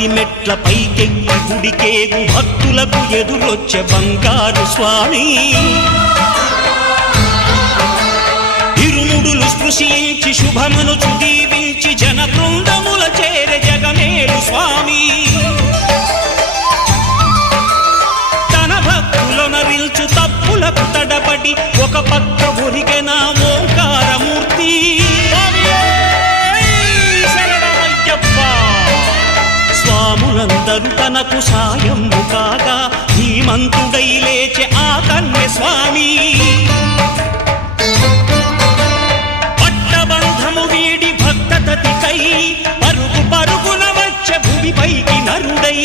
10 మెట్ల పైకెక్కి గుడికేగు భక్తులకు ఎదురొచ్చే బంగారు స్వామి ఇరుముడులు స్పృశించి శుభమనుచు దీవించి జన బృందముల చేరే జగమేలు స్వామి తన భక్తులొనరిల్చు తప్పులకు తడబడి ఒక పక్క ఒరిగెన ఓంకారమూర్తి స్వాములందరూ తనకు సాయము కాగా ధీమంతుడై లేచె ఆ కన్య స్వామి పట్టబంధము వీడి భక్తతతికై పరుగు పరుగున వచ్చె భూమిపైకి నరుడై